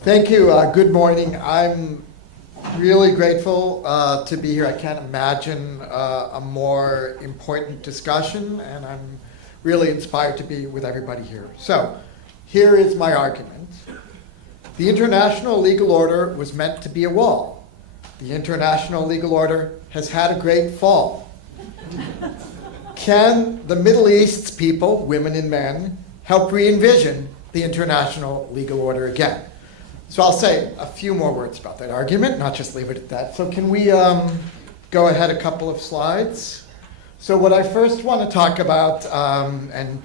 Thank you. Good morning. I'm really grateful to be here. I can't imagine a more important discussion, and I'm really inspired to be with everybody here. So, here is my argument. The international legal order was meant to be a wall. The international legal order has had a great fall. Can the Middle East's people, women and men, help re-envision the international legal order again? So I'll say a few more words about that argument, not just leave it at that. So can we go ahead a couple of slides? So what I first want to talk about, and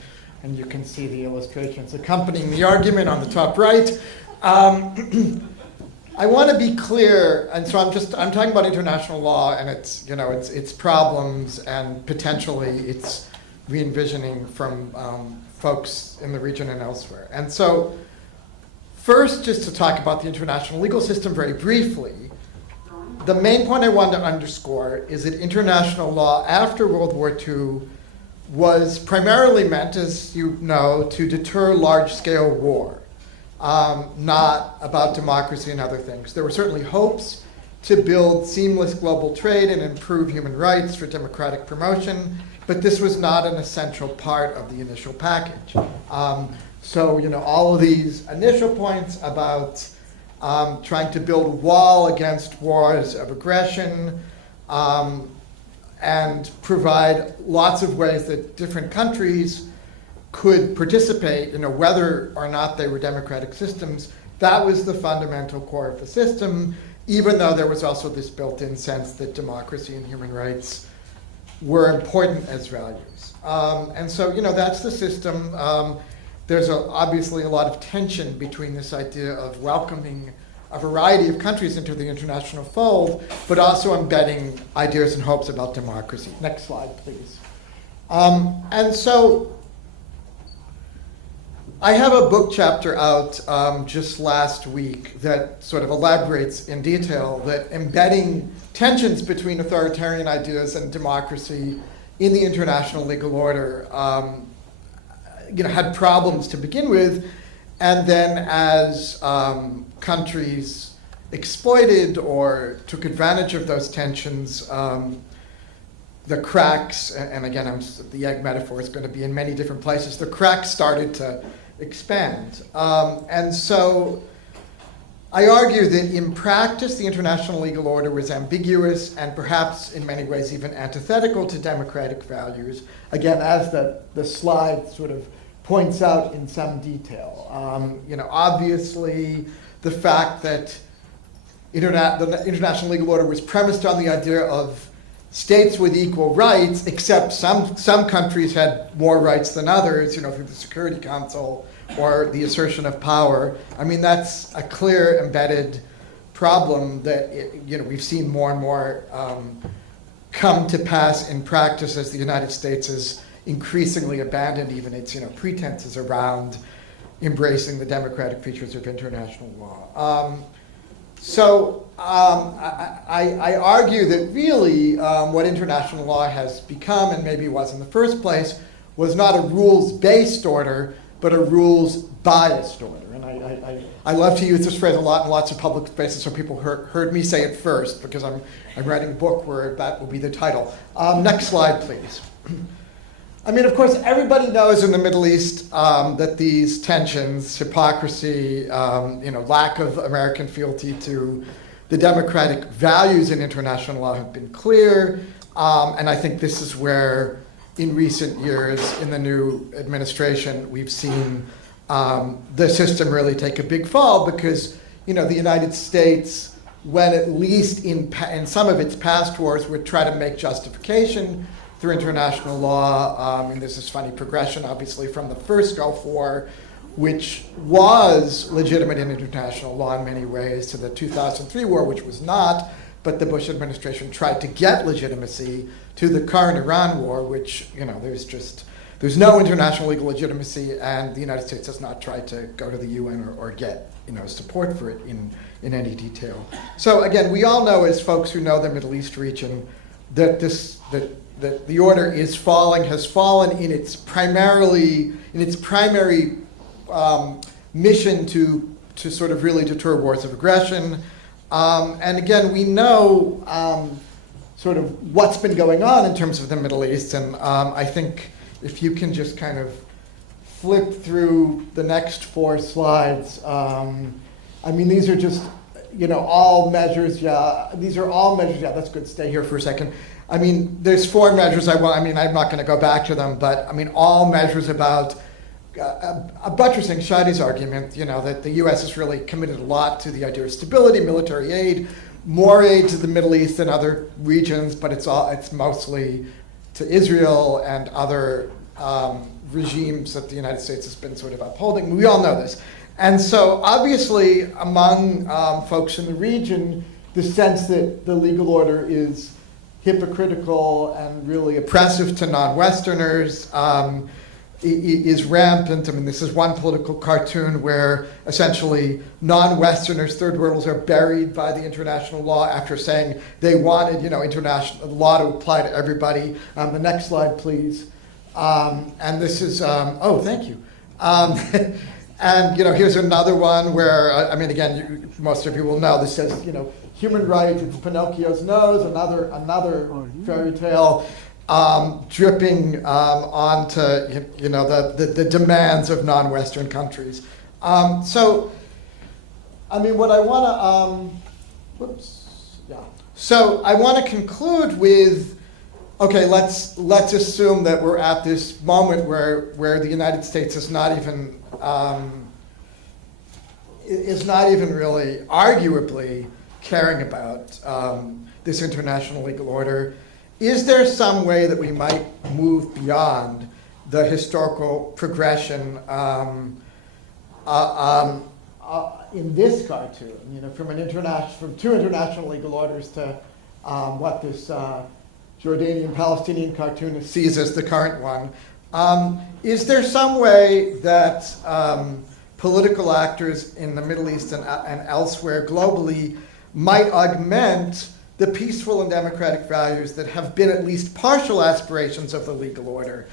you can see the illustrations accompanying the argument on the top right. I want to be clear, and so I'm talking about international law and its problems and potentially its re-envisioning from folks in the region and elsewhere. And so first, just to talk about the international legal system very briefly, the main point I want to underscore is that international law after World War II was primarily meant, as you know, to deter large-scale war, not about democracy and other things. There were certainly hopes to build seamless global trade and improve human rights for democratic promotion, but this was not an essential part of the initial package. So, all of these initial points about trying to build a wall against wars of aggression and provide lots of ways that different countries could participate, whether or not they were democratic systems, that was the fundamental core of the system, even though there was also this built-in sense that democracy and human rights were important as values. And so, that's the system. There's obviously a lot of tension between this idea of welcoming a variety of countries into the international fold, but also embedding ideas and hopes about democracy. Next slide, please. And so I have a book chapter out just last week that sort of elaborates in detail that embedding tensions between authoritarian ideas and democracy in the international legal order had problems to begin with, and then as countries exploited or took advantage of those tensions, the cracks, and again, the egg metaphor is going to be in many different places, the cracks started to expand. And so I argue that in practice, the international legal order was ambiguous and perhaps in many ways even antithetical to democratic values, again, as the slide sort of points out in some detail. Obviously, the fact that the international legal order was premised on the idea of states with equal rights, except some countries had more rights than others, through the Security Council or the assertion of power. I mean, that's a clear embedded problem that we've seen more and more come to pass in practice as the United States has increasingly abandoned even its pretenses around embracing the democratic features of international law. So I argue that really what international law has become, and maybe was in the first place, was not a rules-based order, but a rules-biased order. And I love to use this phrase a lot in lots of public spaces, so people heard me say it first, because I'm writing a book where that will be the title. Next slide, please. I mean, of course, everybody knows in the Middle East that these tensions, hypocrisy, lack of American fealty to the democratic values in international law have been clear. And I think this is where, in recent years, in the new administration, we've seen the system really take a big fall because, the United States, when at least in some of its past wars, would try to make justification through international law. And there's this funny progression, obviously, from the first Gulf War, which was legitimate in international law in many ways, to the 2003 war, which was not, but the Bush administration tried to get legitimacy to the current Iran war, which, there's no international legal legitimacy, and the United States has not tried to go to the UN or get, support for it in any detail. So again, we all know, as folks who know the Middle East region, that the order is falling, has fallen in its primary mission to sort of really deter wars of aggression. And again, we know sort of what's been going on in terms of the Middle East, and I think if you can just kind of flip through the next 4 slides. I mean, these are just, all measures. Yeah, these are all measures. Yeah, that's good. Stay here for a second. I mean, there's 4 measures I'm not going to go back to them, but I mean, all measures about buttressing Shadi's argument, that the U.S. has really committed a lot to the idea of stability, military aid, more aid to the Middle East than other regions, but it's mostly to Israel and other regimes that the United States has been sort of upholding. We all know this. And so obviously among folks in the region, the sense that the legal order is hypocritical and really oppressive to non-Westerners is rampant. I mean, this is one political cartoon where essentially non-Westerners, third worlders, are buried by the international law after saying they wanted, international law to apply to everybody. The next slide, please. And this is, oh, thank you. And here's another one where, I mean, again, most of you will know, this says, human rights, it's Pinocchio's nose, another fairy tale. Dripping onto the demands of non-Western countries. So, I mean, what I want to, So I want to conclude with, okay, let's assume that we're at this moment where the United States is not even really arguably caring about this international legal order. Is there some way that we might move beyond the historical progression in this cartoon? From 2 international legal orders to what this Jordanian-Palestinian cartoonist sees as the current one. Is there some way that political actors in the Middle East and elsewhere globally might augment the peaceful and democratic values that have been at least partial aspirations of the legal order,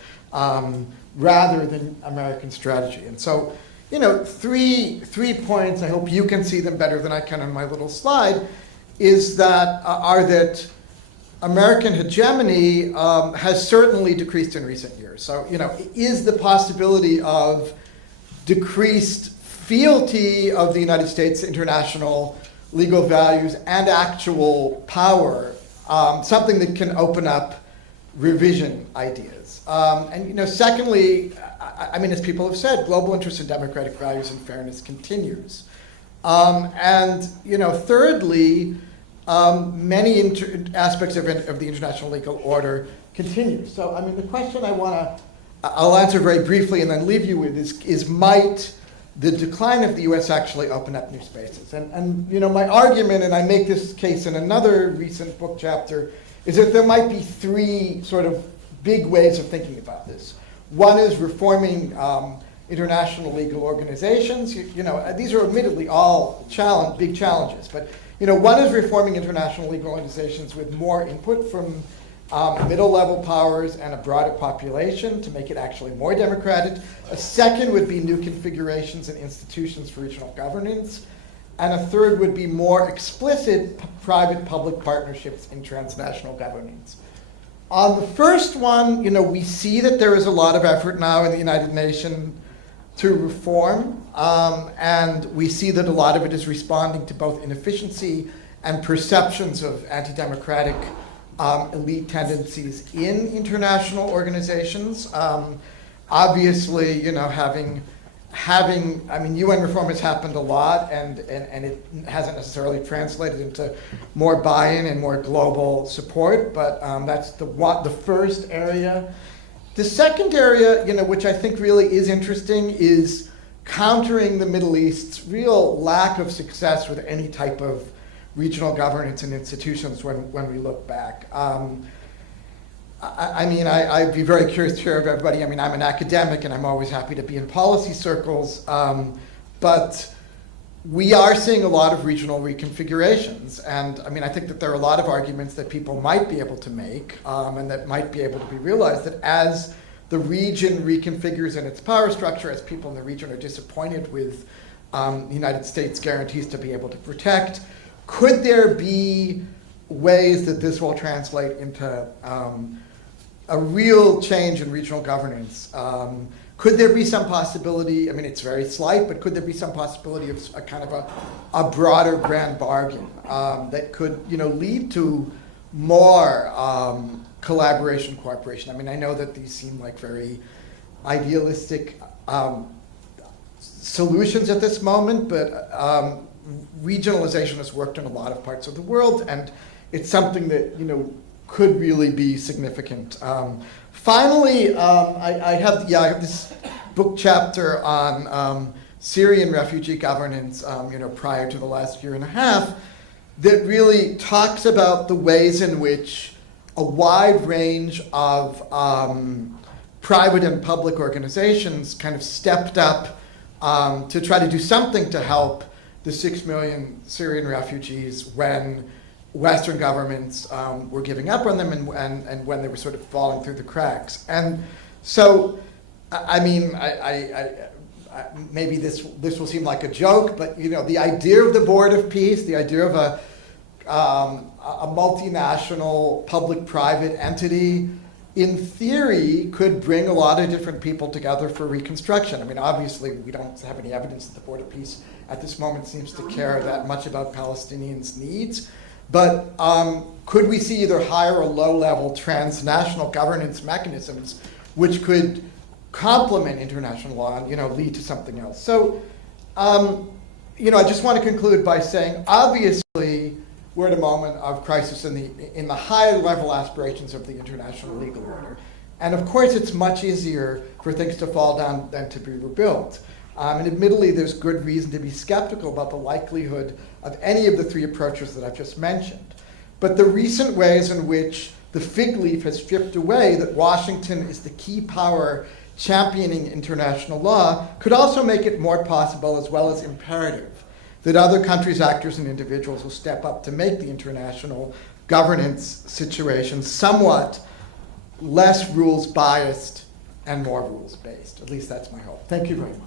rather than American strategy? And so, 3 points, I hope you can see them better than I can on my little slide, are that American hegemony has certainly decreased in recent years. So, is the possibility of decreased fealty of the United States to international legal values and actual power, something that can open up revision ideas. And secondly, I mean, as people have said, global interest in democratic values and fairness continues. And thirdly, many aspects of the international legal order continue. So, I mean, the question I'll answer very briefly and then leave you with is might the decline of the U.S. actually open up new spaces? And my argument, and I make this case in another recent book chapter, is that there might be 3 sort of big ways of thinking about this. One is reforming international legal organizations. These are admittedly all big challenges, but one is reforming international legal organizations with more input from middle-level powers and a broader population to make it actually more democratic. A second would be new configurations and institutions for regional governance. And a third would be more explicit private-public partnerships in transnational governance. On the first one, we see that there is a lot of effort now in the United Nations to reform, and we see that a lot of it is responding to both inefficiency and perceptions of anti-democratic elite tendencies in international organizations. Obviously, I mean, UN reform has happened a lot, and it hasn't necessarily translated into more buy-in and more global support, but that's the first area. The second area, which I think really is interesting, is countering the Middle East's real lack of success with any type of regional governance and institutions when we look back. I'd be very curious to hear of everybody. I mean, I'm an academic and I'm always happy to be in policy circles, but we are seeing a lot of regional reconfigurations. And I think that there are a lot of arguments that people might be able to make and that might be able to be realized, that as the region reconfigures in its power structure, as people in the region are disappointed with the United States guarantees to be able to protect. Could there be ways that this will translate into a real change in regional governance? Could there be some possibility, I mean, it's very slight, but could there be some possibility of a kind of a broader grand bargain that could, lead to more collaboration, cooperation? I mean, I know that these seem like very idealistic solutions at this moment, but regionalization has worked in a lot of parts of the world, and it's something that, could really be significant. Finally, I have this book chapter on Syrian refugee governance, prior to the last year and a half, that really talks about the ways in which a wide range of private and public organizations kind of stepped up to try to do something to help the 6 million Syrian refugees when Western governments were giving up on them and when they were sort of falling through the cracks. And so, I mean, I maybe this will seem like a joke, but the idea of the Board of Peace, the idea of a multinational public-private entity, in theory, could bring a lot of different people together for reconstruction. I mean, obviously, we don't have any evidence that the Board of Peace at this moment seems to care that much about Palestinians' needs. But could we see either higher or low-level transnational governance mechanisms which could complement international law and lead to something else? So, I just want to conclude by saying, obviously, we're at a moment of crisis in the high-level aspirations of the international legal order, and of course, it's much easier for things to fall down than to be rebuilt. And admittedly, there's good reason to be skeptical about the likelihood of any of the three approaches that I've just mentioned. But the recent ways in which the fig leaf has stripped away that Washington is the key power championing international law could also make it more possible, as well as imperative, that other countries, actors, and individuals will step up to make the international governance situation somewhat less rules biased and more rules based. At least that's my hope. Thank you very much.